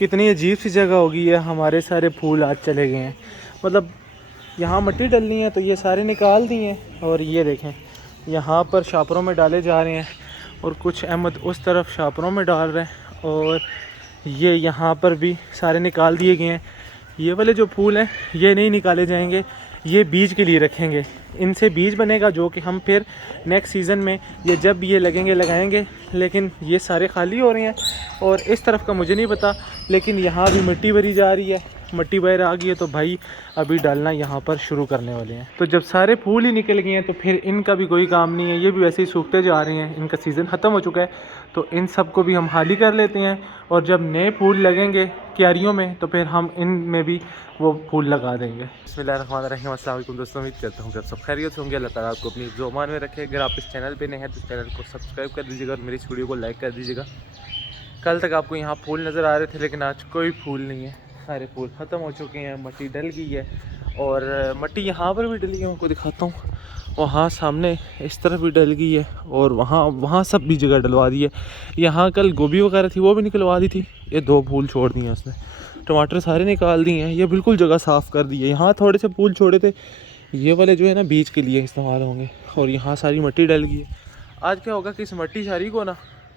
कितनी अजीब सी जगह होगी है। हमारे सारे फूल आज चले गए हैं, मतलब यहाँ मिट्टी डलनी है तो ये सारे निकाल दिए हैं। और ये देखें यहाँ पर शापरों में डाले जा रहे हैं और कुछ अहमद उस तरफ शापरों में डाल रहे हैं। और ये यहाँ पर भी सारे निकाल दिए गए हैं। ये वाले जो फूल हैं ये नहीं निकाले जाएंगे, ये बीज के लिए रखेंगे। इनसे बीज बनेगा जो कि हम फिर नेक्स्ट सीज़न में ये जब ये लगेंगे लगाएंगे। लेकिन ये सारे खाली हो रहे हैं और इस तरफ का मुझे नहीं पता, लेकिन यहाँ भी मिट्टी भरी जा रही है। मिट्टी बाहर आ गई है तो भाई अभी डालना यहाँ पर शुरू करने वाले हैं। तो जब सारे फूल ही निकल गए हैं तो फिर इनका भी कोई काम नहीं है, ये भी वैसे ही सूखते जा रहे हैं। इनका सीज़न ख़त्म हो चुका है तो इन सब को भी हम हाली कर लेते हैं। और जब नए फूल लगेंगे क्यारियों में तो फिर हम इनमें भी वो फूल लगा देंगे। बिस्मिल्लाहिर्रहमानिर्रहीम। अस्सलाम वालेकुम दोस्तों, उम्मीद करता हूँ कि आप सब खैरियत होंगे। अल्लाह ताला आपको अपनी ज़ुबान में रखे। अगर आप इस चैनल पे नए हैं तो चैनल को सब्सक्राइब कर दीजिएगा और मेरी इस वीडियो को लाइक कर दीजिएगा। कल तक आपको यहाँ फूल नज़र आ रहे थे लेकिन आज कोई फूल नहीं है, सारे फूल ख़त्म हो चुके हैं। मिट्टी डल गई है और मिट्टी यहाँ पर भी डली है, उनको दिखाता हूँ। वहाँ सामने इस तरफ भी डल गई है और वहाँ सब भी जगह डलवा दी है। यहाँ कल गोभी वगैरह थी वो भी निकलवा दी थी। ये 2 फूल छोड़ दिए उसने, टमाटर सारे निकाल दिए हैं। ये बिल्कुल जगह साफ़ कर दी है। यहाँ थोड़े से फूल छोड़े थे, ये वाले जो है ना बीज के लिए इस्तेमाल होंगे। और यहाँ सारी मिट्टी डल गई है। आज क्या होगा कि इस मिट्टी सारी को ना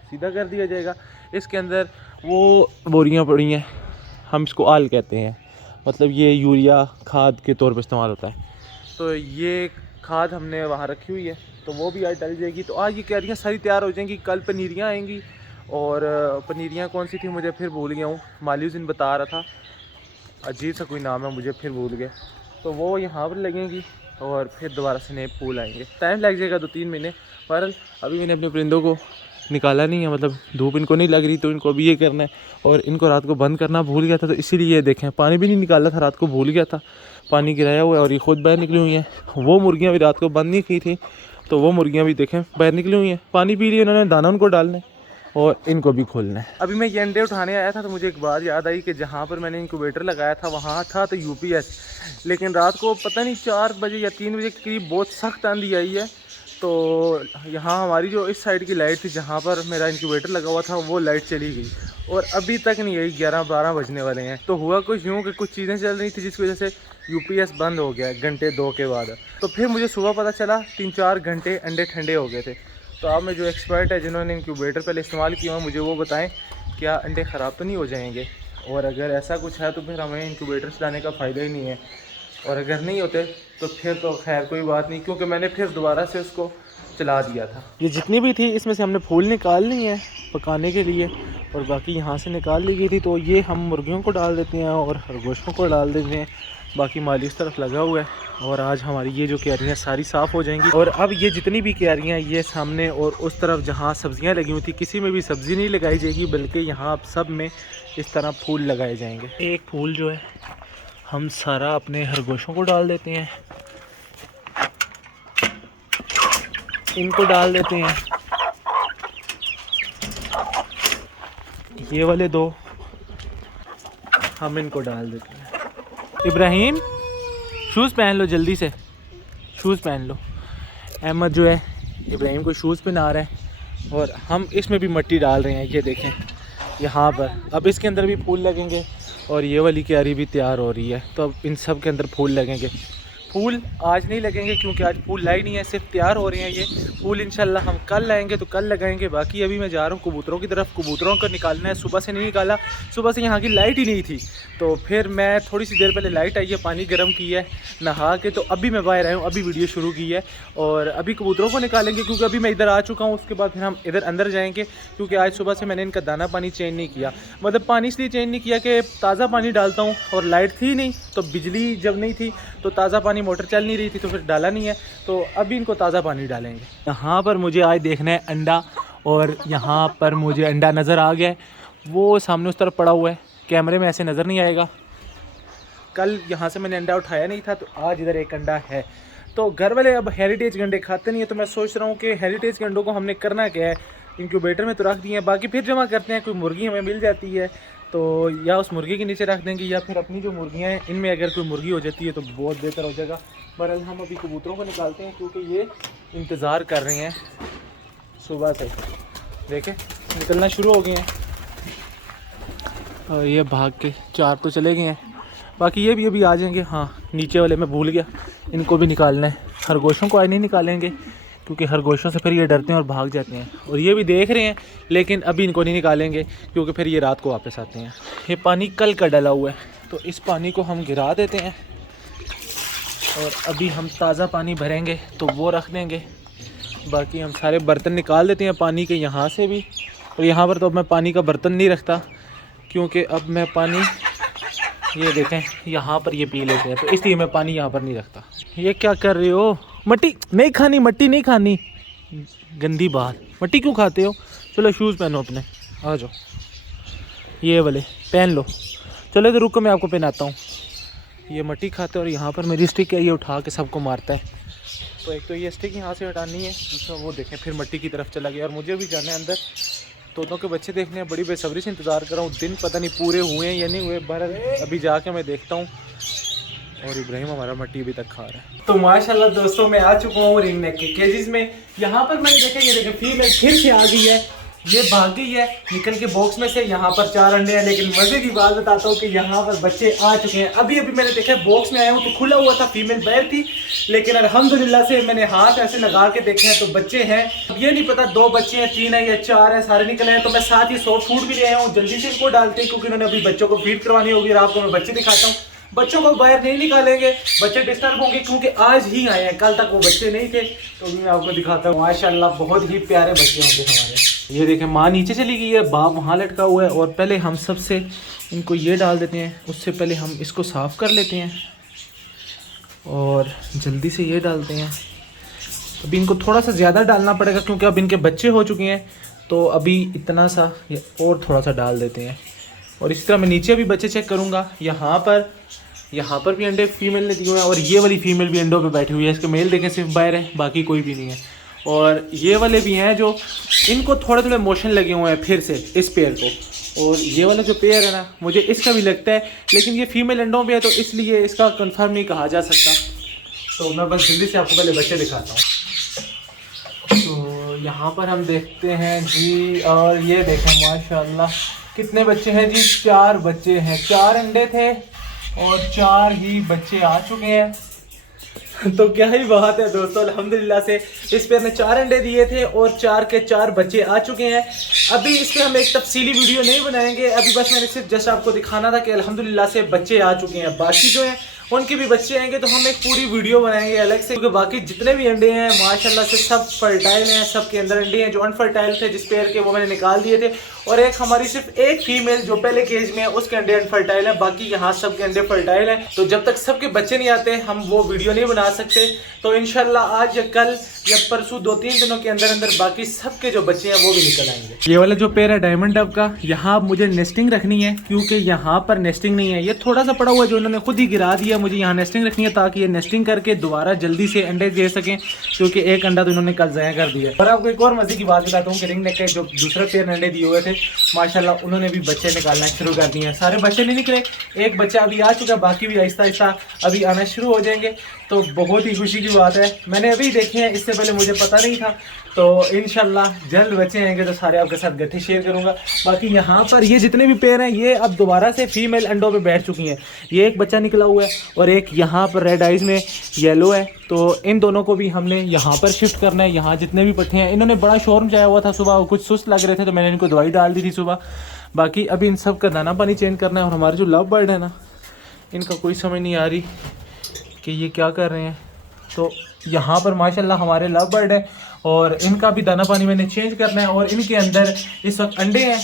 सीधा कर दिया जाएगा। इसके अंदर वो बोरियाँ पड़ी हैं, हम इसको आल कहते हैं, मतलब ये यूरिया खाद के तौर पे इस्तेमाल होता है। तो ये खाद हमने वहाँ रखी हुई है तो वो भी आज डल जाएगी। तो आज ये क्यारियाँ सारी तैयार हो जाएंगी। कल पनीरियाँ आएंगी और पनीरियाँ कौन सी थी मुझे फिर भूल गया हूँ, माली उस दिन बता रहा था, अजीब सा कोई नाम है मुझे फिर भूल गया। तो वो यहाँ पर लगेंगी और फिर दोबारा से नए फूल आएंगे। टाइम लग जाएगा 2-3 महीने। पर अभी मैंने अपने परिंदों को निकाला नहीं है, मतलब धूप इनको नहीं लग रही तो इनको अभी ये करना है। और इनको रात को बंद करना भूल गया था तो इसीलिए देखें पानी भी नहीं निकाला था, रात को भूल गया था, पानी गिराया हुआ है। और ये खुद बाहर निकली हुई हैं। वो मुर्गियाँ भी रात को बंद नहीं की थी तो वो मुर्गियाँ भी देखें बाहर निकली हुई हैं, पानी पी लिए उन्होंने, दाना उनको डालना है और इनको भी खोलना है। अभी मैं ये अंडे उठाने आया था तो मुझे एक बात याद आई कि जहाँ पर मैंने इंक्यूबेटर लगाया था वहाँ था तो UPS, लेकिन रात को पता नहीं 4 बजे या 3 बजे के करीब बहुत सख्त आंधी आई है। तो यहाँ हमारी जो इस साइड की लाइट थी जहाँ पर मेरा इंक्यूबेटर लगा हुआ था वो लाइट चली गई और अभी तक नहीं आई। 11-12 बजने वाले हैं। तो हुआ कुछ यूँ कि कुछ चीज़ें चल रही थी जिसकी वजह से UPS बंद हो गया घंटे 2 के बाद। तो फिर मुझे सुबह पता चला 3-4 घंटे अंडे ठंडे हो गए थे। तो आप में जो एक्सपर्ट है जिन्होंने इंक्यूबेटर पहले इस्तेमाल किया मुझे वो बताएं क्या अंडे ख़राब तो नहीं हो जाएंगे। और अगर ऐसा कुछ है तो फिर हमें इंक्यूबेटर चलाने का फ़ायदा ही नहीं है। और अगर नहीं होते तो फिर तो खैर कोई बात नहीं, क्योंकि मैंने फिर दोबारा से उसको चला दिया था। ये जितनी भी थी इसमें से हमने फूल निकाल ली है पकाने के लिए और बाकी यहाँ से निकाल ली गई थी। तो ये हम मुर्गियों को डाल देते हैं और खरगोशों को डाल देते हैं। बाकी माली इस तरफ लगा हुआ है। और आज हमारी ये जो क्यारियाँ सारी साफ़ हो जाएंगी। और अब ये जितनी भी क्यारियाँ ये सामने और उस तरफ जहाँ सब्ज़ियाँ लगी हुई थी किसी में भी सब्ज़ी नहीं लगाई जाएगी, बल्कि यहाँ सब में इस तरह फूल लगाए जाएंगे। एक फूल जो है हम सारा अपने खरगोशों को डाल देते हैं, इनको डाल देते हैं। ये वाले 2 हम इनको डाल देते हैं। इब्राहिम शूज़ पहन लो, जल्दी से शूज़ पहन लो। अहमद जो है इब्राहिम को शूज़ पहना रहा है और हम इसमें भी मिट्टी डाल रहे हैं। ये देखें यहाँ पर अब इसके अंदर भी फूल लगेंगे और ये वाली क्यारी भी तैयार हो रही है। तो अब इन सब के अंदर फूल लगेंगे। फूल आज नहीं लगेंगे क्योंकि आज फूल लाई नहीं है, सिर्फ तैयार हो रहे हैं। ये फूल इंशाल्लाह हम कल लाएंगे तो कल लगाएंगे। बाकी अभी मैं जा रहा हूँ कबूतरों की तरफ, कबूतरों को निकालना है। सुबह से नहीं निकाला, सुबह से यहाँ की लाइट ही नहीं थी तो फिर मैं थोड़ी सी देर पहले लाइट आई है, पानी गर्म किया है, नहा के तो अभी मैं बाहर आया हूँ, अभी वीडियो शुरू की है। और अभी कबूतरों को निकालेंगे क्योंकि अभी मैं इधर आ चुका हूँ। उसके बाद फिर हम इधर अंदर जाएंगे क्योंकि आज सुबह से मैंने इनका दाना पानी चेंज नहीं किया। मतलब पानी इसलिए चेंज नहीं किया कि ताज़ा पानी डालता हूँ और लाइट थी नहीं तो बिजली जब नहीं थी तो ताज़ा पानी मोटर चल नहीं रही थी तो फिर डाला नहीं है। तो अभी इनको ताज़ा पानी डालेंगे। यहाँ पर मुझे आज देखना है अंडा और यहाँ पर मुझे अंडा नज़र आ गया है, वो सामने उस तरफ पड़ा हुआ है, कैमरे में ऐसे नज़र नहीं आएगा। कल यहाँ से मैंने अंडा उठाया नहीं था तो आज इधर एक अंडा है। तो घर वाले अब हेरिटेज के अंडे खाते नहीं है तो मैं सोच रहा हूँ कि हेरिटेज के अंडों को हमने करना क्या है, इंक्यूबेटर में तो रख दिए हैं, बाकी फिर जमा करते हैं। कोई मुर्गी हमें मिल जाती है तो या उस मुर्गी के नीचे रख देंगे या फिर अपनी जो मुर्गियाँ हैं इनमें अगर कोई मुर्गी हो जाती है तो बहुत बेहतर हो जाएगा। पर हम अभी कबूतरों को निकालते हैं क्योंकि ये इंतज़ार कर रहे हैं सुबह से। देखें निकलना शुरू हो गए हैं। और ये भाग के 4 तो चले गए हैं, बाकी ये भी अभी आ जाएंगे। हाँ नीचे वाले मैं भूल गया, इनको भी निकालना है। खरगोशों को आज नहीं निकालेंगे क्योंकि खरगोशों से फिर ये डरते हैं और भाग जाते हैं, और ये भी देख रहे हैं, लेकिन अभी इनको नहीं निकालेंगे क्योंकि फिर ये रात को वापस आते हैं। ये पानी कल का डला हुआ है, तो इस पानी को हम गिरा देते हैं और अभी हम ताज़ा पानी भरेंगे तो वो रख देंगे। बाकी हम सारे बर्तन निकाल देते हैं पानी के यहाँ से भी, और यहाँ पर तो अब मैं पानी का बर्तन नहीं रखता क्योंकि अब मैं पानी, ये देखें यहाँ पर ये पी लेते हैं, तो इसलिए मैं पानी यहाँ पर नहीं रखता। ये क्या कर रहे हो? मट्टी नहीं खानी, मट्टी नहीं खानी, गंदी बात। मट्टी क्यों खाते हो? चलो शूज़ पहनो अपने, आ जाओ ये वाले पहन लो। चलो तो रुको मैं आपको पहनाता हूँ। ये मट्टी खाते हैं और यहाँ पर मेरी स्टिक है, ये उठा के सबको मारता है। तो एक तो ये स्टिक यहाँ से हटानी है, दूसरा वो देखें फिर मट्टी की तरफ चला गया। और मुझे भी जाना है अंदर, तोतों के बच्चे देखने हैं, बड़ी बेसब्री से इंतज़ार कर रहा हूँ। दिन पता नहीं पूरे हुए हैं या नहीं हुए, बहर अभी जाके मैं देखता हूँ। और इब्राहिम हमारा मट्टी अभी तक खा रहा है। तो माशाल्लाह दोस्तों मैं आ चुका हूँ रिंग नेक के केजेस में। यहाँ पर मैंने देखा, ये देखें फीमेल फिर से आ गई है, ये भाग गई है निकल के बॉक्स में से। यहाँ पर 4 अंडे हैं, लेकिन मजे की बात बताता हूँ कि यहाँ पर बच्चे आ चुके हैं। अभी अभी मैंने देखा बॉक्स में आया हूँ तो खुला हुआ था, फीमेल बाहर थी, लेकिन अल्हम्दुलिल्लाह से मैंने हाथ ऐसे लगा के देखे हैं तो बच्चे हैं। अब ये नहीं पता 2 बच्चे हैं, 3 है या 4 है, सारे निकले हैं। तो मैं साथ ही सॉफ्ट फूड भी ले आया हूँ, जल्दी से इनको डालते हैं क्योंकि इन्होंने अभी बच्चों को फीड करवानी होगी। और आपको मैं बच्चे दिखाता हूँ, बच्चों को बाहर नहीं निकालेंगे, बच्चे डिस्टर्ब होंगे क्योंकि आज ही आए हैं, कल तक वो बच्चे नहीं थे। तो मैं आपको दिखाता हूँ, माशाल्लाह बहुत ही प्यारे बच्चे होंगे हमारे। ये देखें माँ नीचे चली गई है, बाप वहाँ लटका हुआ है। और पहले हम सबसे इनको ये डाल देते हैं, उससे पहले हम इसको साफ़ कर लेते हैं और जल्दी से ये डालते हैं। अभी इनको थोड़ा सा ज़्यादा डालना पड़ेगा क्योंकि अब इनके बच्चे हो चुके हैं, तो अभी इतना सा और थोड़ा सा डाल देते हैं। और इसी तरह मैं नीचे भी बच्चे चेक करूँगा। यहाँ पर भी अंडे फीमेल ने दिए हुए हैं, और ये वाली फीमेल भी अंडों पे बैठी हुई है। इसके मेल देखें सिर्फ बाहर है, बाकी कोई भी नहीं है। और ये वाले भी हैं जो इनको थोड़े थोड़े मोशन लगे हुए हैं फिर से इस पेयर को। और ये वाला जो पेयर है ना, मुझे इसका भी लगता है, लेकिन ये फीमेल अंडों पे है तो इसलिए इसका कंफर्म नहीं कहा जा सकता। तो मैं बस जल्दी से आपको पहले बच्चे दिखाता हूँ। तो यहाँ पर हम देखते हैं जी, और ये देखें माशाल्लाह कितने बच्चे हैं जी, 4 बच्चे हैं। 4 अंडे थे और 4 ही बच्चे आ चुके हैं। तो क्या ही बात है दोस्तों, अल्हम्दुलिल्लाह से इस पेयर ने 4 अंडे दिए थे और 4 के 4 बच्चे आ चुके हैं। अभी इस पर हम एक तफसीली वीडियो नहीं बनाएंगे, अभी बस मैंने सिर्फ जस्ट आपको दिखाना था कि अल्हम्दुलिल्लाह से बच्चे आ चुके हैं। बाकी जो है उनके भी बच्चे आएंगे तो हम एक पूरी वीडियो बनाएंगे अलग से, क्योंकि बाकी जितने भी अंडे हैं माशाल्लाह से सब फर्टाइल हैं, सबके अंदर अंडे हैं। जो अनफर्टाइल थे जिस पेयर के, वो मैंने निकाल दिए थे। और एक हमारी सिर्फ एक फीमेल जो पहले केज में है, उसके अंडे अनफर्टाइल है, बाकी यहाँ सबके अंडे फर्टाइल हैं। तो जब तक सबके बच्चे नहीं आते हम वो वीडियो नहीं बना सकते। तो इंशाल्लाह आज या कल या परसों 2-3 दिनों के अंदर अंदर बाकी सबके जो बच्चे हैं वो भी निकल आएंगे। ये वाला जो पेयर है डायमंड डब का, यहाँ मुझे नेस्टिंग रखनी है क्योंकि यहाँ पर नेस्टिंग नहीं है। ये थोड़ा सा पड़ा हुआ है जो इन्होंने खुद ही गिरा दिया, मुझे यहाँ नेस्टिंग रखनी है ताकि ये नेस्टिंग करके दोबारा जल्दी से अंडे दे सकें, क्योंकि एक अंडा तो इन्होंने कल ज़ाया कर दिया। और आपको एक और मजे की बात बताता हूँ कि रिंग नेक के जो दूसरा पेयर अंडे दिए हुए थे माशाल्लाह उन्होंने भी बच्चे निकालना शुरू कर दिए हैं। सारे बच्चे नहीं निकले, एक बच्चा अभी आ चुका, बाकी भी आहिस्ता आहिस्ता अभी आना शुरू हो जाएंगे। तो बहुत ही खुशी की बात है, मैंने अभी देखे हैं, इससे पहले मुझे पता नहीं था। तो इंशाल्लाह जल्द बच्चे आएंगे तो सारे आपके साथ गट्ठे शेयर करूंगा। बाकी यहाँ पर ये जितने भी पेयर हैं ये अब दोबारा से फीमेल अंडों पे बैठ चुकी हैं। ये एक बच्चा निकला हुआ है और एक यहाँ पर रेड आइज में येलो है, तो इन दोनों को भी हमने यहाँ पर शिफ्ट करना है। यहाँ जितने भी पट्टे हैं, इन्होंने बड़ा शोर मचाया हुआ था सुबह, कुछ सुस्त लग रहे थे तो मैंने इनको दवाई डाल दी थी सुबह। बाकी अभी इन सब का दाना पानी चेंज करना है। और हमारे जो लव बर्ड है ना, इनका कोई समझ नहीं आ रही कि ये क्या कर रहे हैं। तो यहाँ पर माशाल्लाह हमारे लव बर्ड है और इनका भी दाना पानी मैंने चेंज करना है। और इनके अंदर इस वक्त अंडे हैं,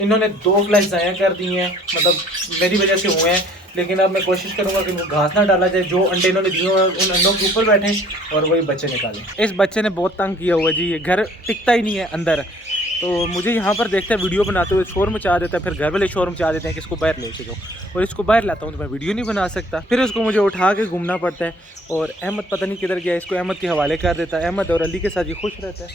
इन्होंने 2 फ्लैश ज़ाया कर दी हैं, मतलब मेरी वजह से हुए हैं। लेकिन अब मैं कोशिश करूंगा कि इनको घास ना डाला जाए, जो अंडे इन्होंने दिए हुए उन अंडों के ऊपर बैठे और वही बच्चे निकालें। इस बच्चे ने बहुत तंग किया हुआ जी, ये घर टिकता ही नहीं है अंदर। तो मुझे यहाँ पर देखते हैं वीडियो बनाते हुए शोर मचा देता है, फिर घर वाले शोर मचा देते हैं कि इसको बाहर ले चलो, और इसको बाहर लाता हूँ तो मैं वीडियो नहीं बना सकता, फिर उसको मुझे उठा के घूमना पड़ता है। और अहमद पता नहीं किधर गया, इसको अहमद के हवाले कर देता है। अहमद और अली के साथ ये खुश रहता है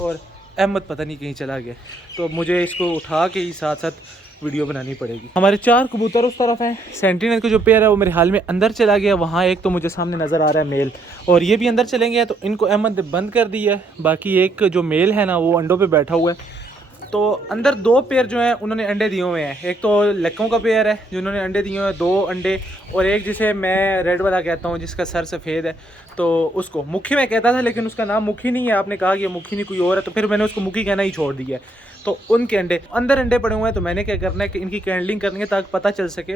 और अहमद पता नहीं कहीं चला गया, तो मुझे इसको उठा के ही साथ साथ वीडियो बनानी पड़ेगी। हमारे 4 कबूतर उस तरफ हैं। सेंटिनल का जो पेयर है वो मेरे हाल में अंदर चला गया, वहाँ एक तो मुझे सामने नज़र आ रहा है मेल, और ये भी अंदर चलेंगे तो इनको अहमद ने बंद कर दिया है। बाकी एक जो मेल है ना वो अंडों पे बैठा हुआ है। तो अंदर 2 पेयर जो हैं उन्होंने अंडे दिए हुए हैं। एक तो लक्कों का पेयर है जिन्होंने अंडे दिए हुए हैं 2 अंडे, और एक जिसे मैं रेड वाला कहता हूँ जिसका सर सफ़ेद है, तो उसको मुखी मैं कहता था लेकिन उसका नाम मुखी नहीं है। आपने कहा कि ये मुखी नहीं कोई और है, तो फिर मैंने उसको मुखी कहना ही छोड़ दिया। तो उनके अंडे अंदर अंडे पड़े हुए हैं, तो मैंने क्या करना है कि इनकी कैंडलिंग करनी है ताकि पता चल सके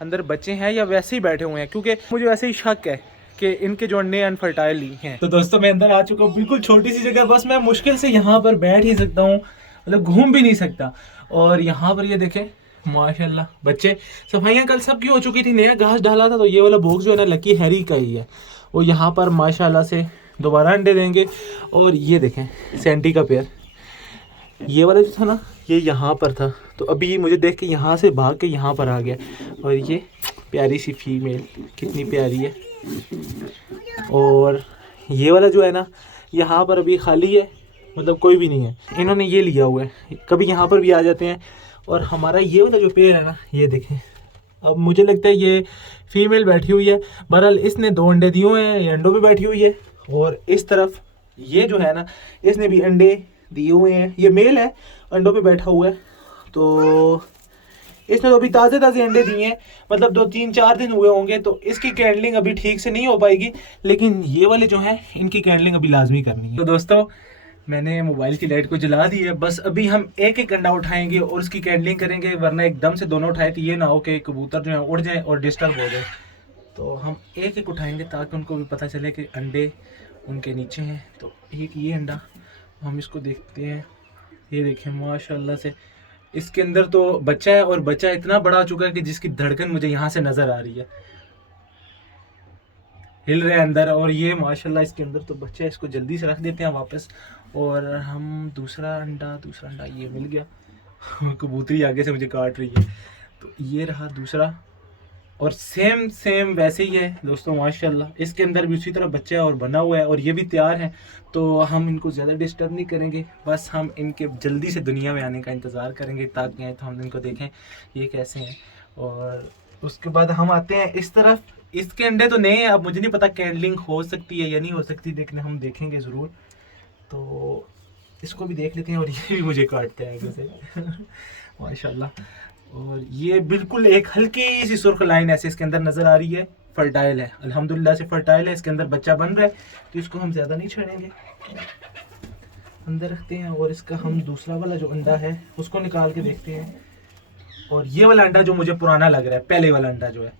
अंदर बच्चे हैं या वैसे ही बैठे हुए हैं, क्योंकि मुझे वैसे ही शक है कि इनके जो अंडे अनफर्टाइल ही हैं। तो दोस्तों मैं अंदर आ चुका हूँ, बिल्कुल छोटी सी जगह, बस मैं मुश्किल से यहाँ पर बैठ ही सकता हूँ, मतलब घूम भी नहीं सकता। और यहाँ पर ये देखें माशाल्लाह बच्चे, सफाइयाँ कल सब की हो चुकी थी, नया घास डाला था, तो ये वाला बॉक्स जो है ना लकी हैरी का ही है, वो यहाँ पर माशाल्लाह से दोबारा अंडे देंगे। और ये देखें सेंटी का पेयर, ये वाला जो था ना ये यहाँ पर था, तो अभी मुझे देख के यहाँ से भाग के यहाँ पर आ गया। और ये प्यारी सी फीमेल कितनी प्यारी है। और ये वाला जो है ना यहाँ पर अभी खाली है, मतलब कोई भी नहीं है, इन्होंने ये लिया हुआ है, कभी यहाँ पर भी आ जाते हैं। और हमारा ये वाला जो पेड़ है ना ये देखें, अब मुझे लगता है ये फीमेल बैठी हुई है। बहरहाल इसने 2 अंडे दिए हुए हैं, ये अंडों पे बैठी हुई है। और इस तरफ ये जो है ना इसने भी अंडे दिए हुए हैं, ये मेल है अंडों पे बैठा हुआ है। तो इसने तो अभी ताज़े ताज़े अंडे दिए हैं, मतलब 2-3-4 दिन हुए होंगे, तो इसकी कैंडलिंग अभी ठीक से नहीं हो पाएगी, लेकिन ये वाले जो हैं इनकी कैंडलिंग अभी लाजमी करनी है। तो दोस्तों मैंने मोबाइल की लाइट को जला दी है, बस अभी हम एक एक अंडा उठाएंगे और उसकी कैंडलिंग करेंगे, वरना एकदम से दोनों उठाए तो ये ना हो कि कबूतर जो है उड़ जाए और डिस्टर्ब हो जाए। तो हम एक एक उठाएंगे ताकि उनको भी पता चले कि अंडे उनके नीचे हैं। तो एक ये अंडा हम इसको देखते हैं, ये देखें माशाल्लाह से इसके अंदर तो बच्चा है, और बच्चा इतना बड़ा हो चुका है कि जिसकी धड़कन मुझे यहाँ से नज़र आ रही है, हिल रहे हैं अंदर। और ये माशाल्लाह इसके अंदर तो बच्चा है, इसको जल्दी से रख देते हैं वापस। और हम दूसरा अंडा ये मिल गया, कबूतरी आगे से मुझे काट रही है, तो ये रहा दूसरा। और सेम वैसे ही है दोस्तों माशाल्लाह, इसके अंदर भी उसी तरह बच्चा है और बना हुआ है, और ये भी तैयार है। तो हम इनको ज़्यादा डिस्टर्ब नहीं करेंगे, बस हम इनके जल्दी से दुनिया में आने का इंतज़ार करेंगे, ताकि आए तो हम इनको देखें ये कैसे हैं। और उसके बाद हम आते हैं इस तरफ, इसके अंडे तो नए हैं, अब मुझे नहीं पता कैंडलिंग हो सकती है या नहीं हो सकती, लेकिन हम देखेंगे ज़रूर। तो इसको भी देख लेते हैं, और ये भी मुझे काटते हैं आगे से माशाल्लाह। और ये बिल्कुल एक हल्की सी सुर्ख लाइन ऐसे इसके अंदर नज़र आ रही है, फर्टाइल है, अल्हम्दुलिल्लाह से फर्टाइल है, इसके अंदर बच्चा बन रहा है, तो इसको हम ज़्यादा नहीं छेड़ेंगे, अंदर रखते हैं। और इसका हम दूसरा वाला जो अंडा है उसको निकाल के देखते हैं। और ये वाला अंडा जो मुझे पुराना लग रहा है, पहले वाला अंडा जो है,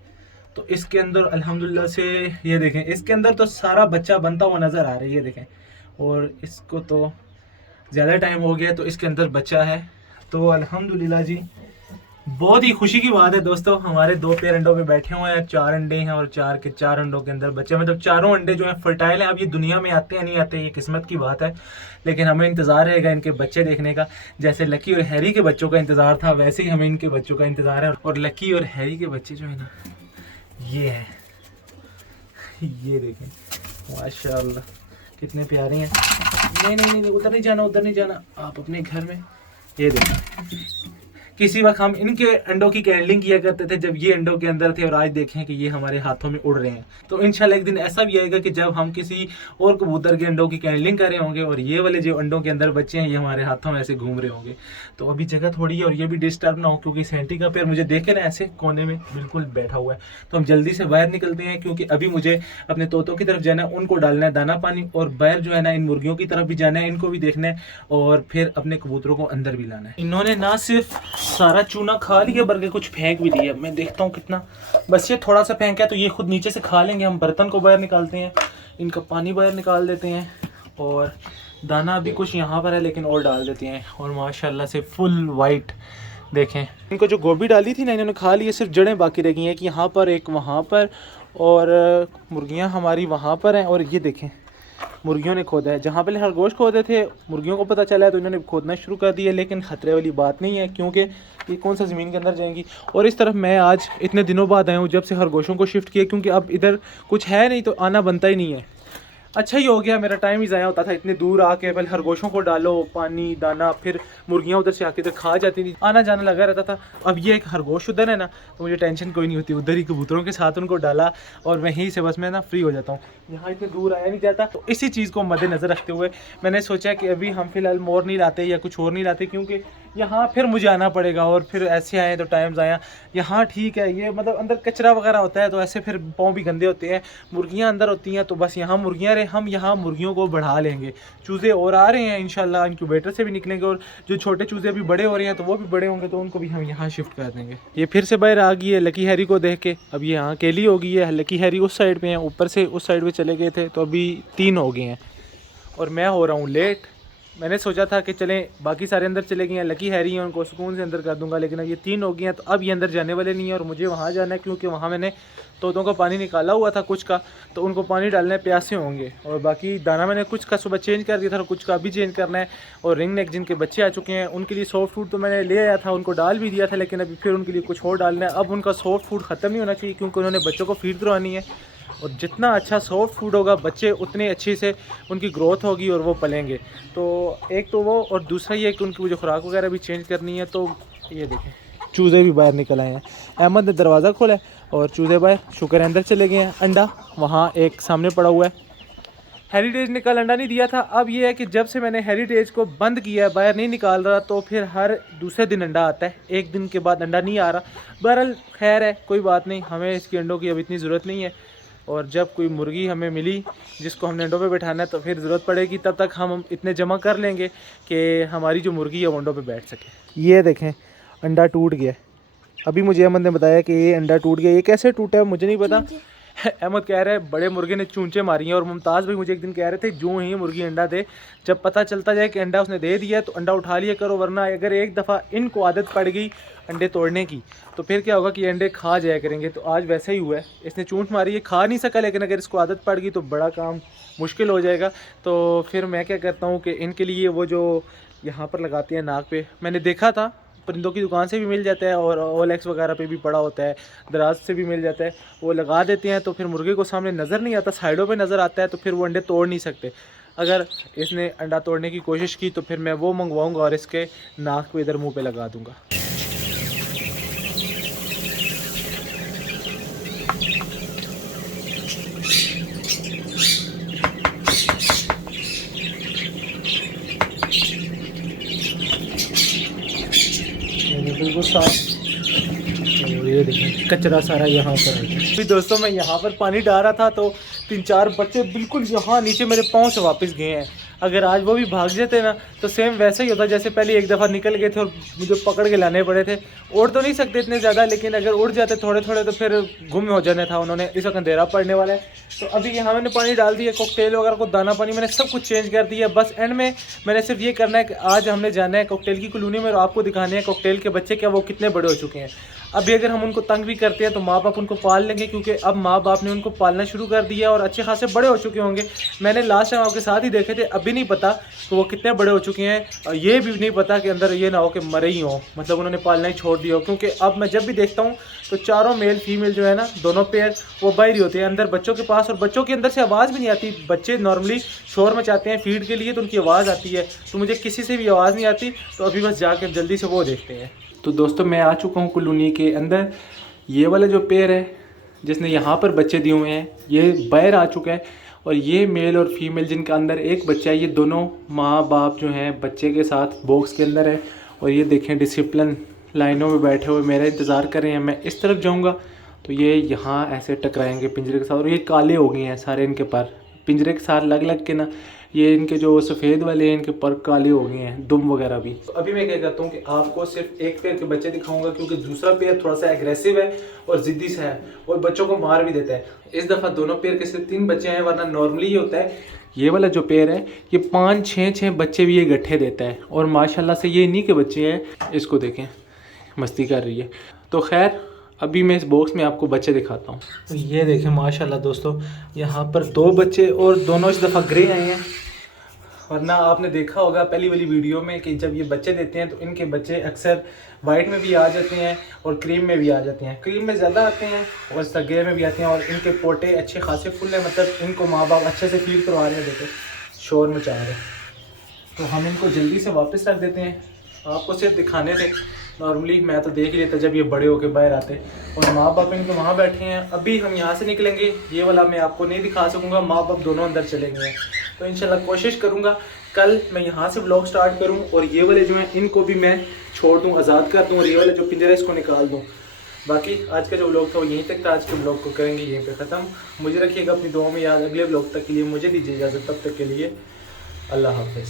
तो इसके अंदर अल्हम्दुलिल्लाह से ये देखें, इसके अंदर तो सारा बच्चा बनता हुआ नज़र आ रहा है, ये देखें। और इसको तो ज़्यादा टाइम हो गया, तो इसके अंदर बच्चा है। तो अल्हम्दुलिल्लाह जी बहुत ही खुशी की बात है दोस्तों, हमारे 2 पेयर अंडों में बैठे हुए हैं, 4 अंडे हैं, और 4 के 4 अंडों के अंदर बच्चे, मतलब चारों अंडे जो हैं फर्टाइल हैं। अब ये दुनिया में आते हैं नहीं आते ये किस्मत की बात है, लेकिन हमें इंतज़ार रहेगा इनके बच्चे देखने का। जैसे लकी और हैरी के बच्चों का इंतज़ार था, वैसे ही हमें इनके बच्चों का इंतज़ार है। और लकी और हैरी के बच्चे जो है ना ये है, ये देखें माशाल्लाह कितने प्यारे हैं। नहीं उधर नहीं जाना, उधर नहीं जाना, आप अपने घर में। ये देखें किसी वक्त हम इनके अंडों की कैंडलिंग किया करते थे जब ये अंडों के अंदर थे, और आज देखें कि ये हमारे हाथों में उड़ रहे हैं। तो इंशाल्लाह एक दिन ऐसा भी आएगा कि जब हम किसी और कबूतर के अंडों की कैंडलिंग कर रहे होंगे और ये वाले जो अंडों के अंदर बच्चे हैं ये हमारे हाथों में ऐसे घूम रहे होंगे। तो अभी जगह थोड़ी है, और ये भी डिस्टर्ब ना हो, क्योंकि सेंटी का पेड़ मुझे देखे ना ऐसे कोने में बिल्कुल बैठा हुआ है। तो हम जल्दी से बाहर निकलते हैं, क्योंकि अभी मुझे अपने तोतों की तरफ जाना है, उनको डालना है दाना पानी, और बाहर जो है ना इन मुर्गियों की तरफ भी जाना है, इनको भी देखना है, और फिर अपने कबूतरों को अंदर भी लाना है। इन्होंने ना सिर्फ सारा चूना खा लिया बल्कि कुछ फेंक भी दिया, मैं देखता हूँ कितना, बस ये थोड़ा सा फेंका है, तो ये खुद नीचे से खा लेंगे। हम बर्तन को बाहर निकालते हैं, इनका पानी बाहर निकाल देते हैं, और दाना अभी कुछ यहाँ पर है लेकिन और डाल देते हैं। और माशाल्लाह से फुल वाइट देखें, इनको जो गोभी डाली थी ना इन्होंने खा ली है, सिर्फ जड़ें बाकी रह गई हैं, कि यहाँ पर एक वहाँ पर, और मुर्गियाँ हमारी वहाँ पर हैं। और ये देखें मुर्गियों ने खोदा है, जहाँ पहले खरगोश खोदे थे, मुर्गियों को पता चला है तो इन्होंने खोदना शुरू कर दिया, लेकिन ख़तरे वाली बात नहीं है, क्योंकि ये कौन सा ज़मीन के अंदर जाएंगी। और इस तरफ मैं आज इतने दिनों बाद आया हूँ जब से खरगोशों को शिफ्ट किया, क्योंकि अब इधर कुछ है नहीं तो आना बनता ही नहीं है। अच्छा ही हो गया, मेरा टाइम ही ज़ाया होता था इतने दूर आके, पहले खरगोशों को डालो पानी दाना, फिर मुर्गियाँ उधर से आके इधर खा जाती थी, आना जाना लगा रहता था। अब ये एक खरगोश उधर है ना, तो मुझे टेंशन कोई नहीं होती, उधर ही कबूतरों के साथ उनको डाला और वहीं से बस मैं ना फ्री हो जाता हूँ, यहाँ इतने दूर आया नहीं जाता। तो इसी चीज़ को मद्देनज़र रखते हुए मैंने सोचा कि अभी हम फिलहाल मोर नहीं लाते या कुछ और नहीं लाते, क्योंकि यहाँ फिर मुझे आना पड़ेगा और फिर ऐसे आए तो टाइम ज़ाया। यहाँ ठीक है, ये मतलब अंदर कचरा वगैरह होता है तो ऐसे फिर पाँव भी गंदे होते हैं, मुर्गियाँ अंदर होती हैं, तो बस यहाँ मुर्गियाँ रहे, हम यहाँ मुर्गियों को बढ़ा लेंगे। चूज़े और आ रहे हैं इंशाल्लाह, इंक्यूबेटर से भी निकलेंगे, और जो छोटे चूज़े अभी बड़े हो रहे हैं तो वो भी बड़े होंगे, तो उनको भी हम यहाँ शिफ्ट कर देंगे। ये फिर से बाहर आ गई है लकी हैरी को देख के, अब ये यहाँ अकेली हो गई है। लकी हैरी उस साइड पे हैं, ऊपर से उस साइड पे चले गए थे, तो अभी 3 हो गए हैं और मैं हो रहा हूँ लेट। मैंने सोचा था कि चलें बाकी सारे अंदर चले गए हैं, लकी हैरी हैं, उनको सुकून से अंदर कर दूंगा, लेकिन अब ये 3 हो गए हैं, तो अब ये अंदर जाने वाले नहीं है और मुझे वहाँ जाना है, क्योंकि वहाँ मैंने तोतों का पानी निकाला हुआ था कुछ का, तो उनको पानी डालना है, प्यासे होंगे। और बाकी दाना मैंने कुछ का सुबह चेंज कर दिया था, कुछ का अभी चेंज करना है। और रिंग नेक जिनके बच्चे आ चुके हैं उनके लिए सॉफ्ट फूड तो मैंने ले आया था, उनको डाल भी दिया था, लेकिन अभी फिर उनके लिए कुछ और डालना है। अब उनका सॉफ्ट फूड ख़त्म नहीं होना चाहिए, क्योंकि उन्होंने बच्चों को फीड करवानी है, और जितना अच्छा सॉफ्ट फूड होगा बच्चे उतने अच्छे से उनकी ग्रोथ होगी और वो पलेंगे। तो एक तो वो, और दूसरा ये कि उनकी जो खुराक वगैरह भी चेंज करनी है। तो ये देखें चूज़े भी बाहर निकल आए हैं, अहमद ने दरवाज़ा खोला है और चूज़े बाहर, शुक्र है अंदर चले गए हैं। अंडा वहाँ एक सामने पड़ा हुआ है, हेरिटेज ने कल अंडा नहीं दिया था। अब ये है कि जब से मैंने हेरिटेज को बंद किया है, बाहर नहीं निकाल रहा, तो फिर हर दूसरे दिन अंडा आता है, एक दिन के बाद अंडा नहीं आ रहा। बहरहाल खैर है, कोई बात नहीं, हमें इसकी अंडों की अब इतनी ज़रूरत नहीं है। और जब कोई मुर्गी हमें मिली जिसको हमने अंडों पे बैठाना है, तो फिर ज़रूरत पड़ेगी, तब तक हम इतने जमा कर लेंगे कि हमारी जो मुर्गी है वो अंडों पे बैठ सके। ये देखें अंडा टूट गया, अभी मुझे अहमद ने बताया कि ये अंडा टूट गया। ये कैसे टूटा है मुझे नहीं पता। अहमद कह रहे हैं बड़े मुर्गे ने चूंचे मारी हैं, और मुमताज़ भाई मुझे एक दिन कह रहे थे जो ही मुर्गी अंडा दे, जब पता चलता जाए कि अंडा उसने दे दिया तो अंडा उठा लिया करो, वरना अगर एक दफ़ा इनको आदत पड़ गई अंडे तोड़ने की तो फिर क्या होगा कि अंडे खा जाया करेंगे। तो आज वैसे ही हुआ है, इसने चूंट मारी है, खा नहीं सका, लेकिन अगर इसको आदत पड़ गई तो बड़ा काम मुश्किल हो जाएगा। तो फिर मैं क्या करता हूँ कि इनके लिए वो जो यहाँ पर लगाते हैं नाक पे, मैंने देखा था परिंदों की दुकान से भी मिल जाता है, और OLX वगैरह पे भी पड़ा होता है, दराज से भी मिल जाता है, वो लगा देते हैं। तो फिर मुर्गे को सामने नज़र नहीं आता, साइडों पे नज़र आता है, तो फिर वो अंडे तोड़ नहीं सकते। अगर इसने अंडा तोड़ने की कोशिश की तो फिर मैं वो मंगवाऊंगा और इसके नाक पे इधर मुंह पे लगा दूंगा। बिल्कुल साफ, ये देखें कचरा सारा यहाँ पर है। अभी दोस्तों मैं यहाँ पर पानी डाल रहा था तो 3-4 बच्चे बिल्कुल यहाँ नीचे मेरे पाँव से वापस गए हैं। अगर आज वो भी भाग जाते ना तो सेम वैसे ही होता जैसे पहले एक दफ़ा निकल गए थे और मुझे पकड़ के लाने पड़े थे। उड़ तो नहीं सकते इतने ज़्यादा, लेकिन अगर उड़ जाते थोड़े थोड़े तो फिर गुम हो जाना था उन्होंने। इस वक्त अंधेरा पड़ने वाला है, तो अभी यहाँ मैंने पानी डाल दिया, कॉकटेल वगैरह को दाना पानी मैंने सब कुछ चेंज कर दिया। बस एंड में मैंने सिर्फ ये करना है कि आज हमने जाना है कॉकटेल की कॉलोनी में और आपको दिखाने हैं कॉकटेल के बच्चे क्या वो कितने बड़े हो चुके हैं। अभी अगर हम उनको तंग भी करते हैं तो माँ बाप उनको पाल लेंगे, क्योंकि अब माँ बाप ने उनको पालना शुरू कर दिया और अच्छे खासे बड़े हो चुके होंगे। मैंने लास्ट टाइम आपके साथ ही देखे थे, अभी नहीं पता कि वो कितने बड़े हो चुके हैं। ये भी नहीं पता कि अंदर ये ना हो कि मरे ही हो, मतलब उन्होंने पालना ही छोड़ दिया हो। क्योंकि अब मैं जब भी देखता हूँ तो चारों मेल फीमेल जो है ना, दोनों पेयर वो बाहर ही होते हैं अंदर बच्चों के पास, और बच्चों के अंदर से आवाज़ भी नहीं आती। बच्चे नॉर्मली शोर मचाते हैं फीड के लिए तो उनकी आवाज़ आती है, तो मुझे किसी से भी आवाज़ नहीं आती। तो अभी बस जाके जल्दी से वो देखते हैं। तो दोस्तों मैं आ चुका हूँ कॉलोनी के अंदर। ये वाला जो पेयर है जिसने यहाँ पर बच्चे दिए हुए हैं ये बाहर आ चुका है, और ये मेल और फीमेल जिनका अंदर एक बच्चा है, ये दोनों माँ बाप जो हैं बच्चे के साथ बॉक्स के अंदर है। और ये देखें डिसिप्लिन लाइनों में बैठे हुए मेरा इंतज़ार कर रहे हैं। मैं इस तरफ जाऊँगा तो ये यहाँ ऐसे टकराएंगे पिंजरे के साथ, और ये काले हो गए हैं सारे इनके पर पिंजरे के साथ लग लग के ना। ये इनके जो सफ़ेद वाले हैं इनके पर काले हो गए हैं, दुम वगैरह भी। तो अभी मैं क्या करता हूँ कि आपको सिर्फ एक पेयर के बच्चे दिखाऊंगा, क्योंकि दूसरा पेयर थोड़ा सा एग्रेसिव है और ज़िद्दी सा है और बच्चों को मार भी देता है। इस दफ़ा दोनों पेयर के सिर्फ 3 बच्चे हैं, वरना नॉर्मली ही होता है। ये वाला जो पेयर है ये 5-6 बच्चे भी ये गट्ठे देता है, और माशाल्लाह से ये इन्हीं के बच्चे हैं। इसको देखें मस्ती कर रही है। तो खैर अभी मैं इस बॉक्स में आपको बच्चे दिखाता हूँ। तो ये देखें माशाल्लाह दोस्तों, यहाँ पर 2 बच्चे और दोनों इस दफ़ा ग्रे आए हैं। वरना आपने देखा होगा पहली वाली वीडियो में कि जब ये बच्चे देते हैं तो इनके बच्चे अक्सर वाइट में भी आ जाते हैं और क्रीम में भी आ जाते हैं। क्रीम में ज़्यादा आते हैं और सगे में भी आते हैं और इनके पोटे अच्छे खासे फुल हैं, मतलब इनको माँ बाप अच्छे से फीड करवा रहे हैं। देखो शोर मचा रहे हैं, तो हम इनको जल्दी से वापस रख देते हैं। आपको सिर्फ दिखाने थे, नॉर्मली मैं तो देख ही लेता जब ये बड़े होके बाहर आते, और माँ बाप इनके वहाँ बैठे हैं। अभी हम यहाँ से निकलेंगे, ये वाला मैं आपको नहीं दिखा सकूँगा, माँ बाप दोनों अंदर चले गए हैं। तो इंशाल्लाह कोशिश करूँगा कल मैं यहाँ से व्लॉग स्टार्ट करूँ और ये वाले जो हैं इनको भी मैं छोड़ दूँ, आज़ाद कर दूँ, और ये वाले जो पिंजरा इसको निकाल दूँ। बाकी आज का जो व्लॉग था वो यहीं तक था। आज के व्लॉग को करेंगे यहीं पे ख़त्म। मुझे रखिएगा अपनी दुआओं में याद। अगले व्लॉग तक के लिए मुझे दीजिए इजाज़त, तब तक के लिए अल्लाह हाफ़िज़।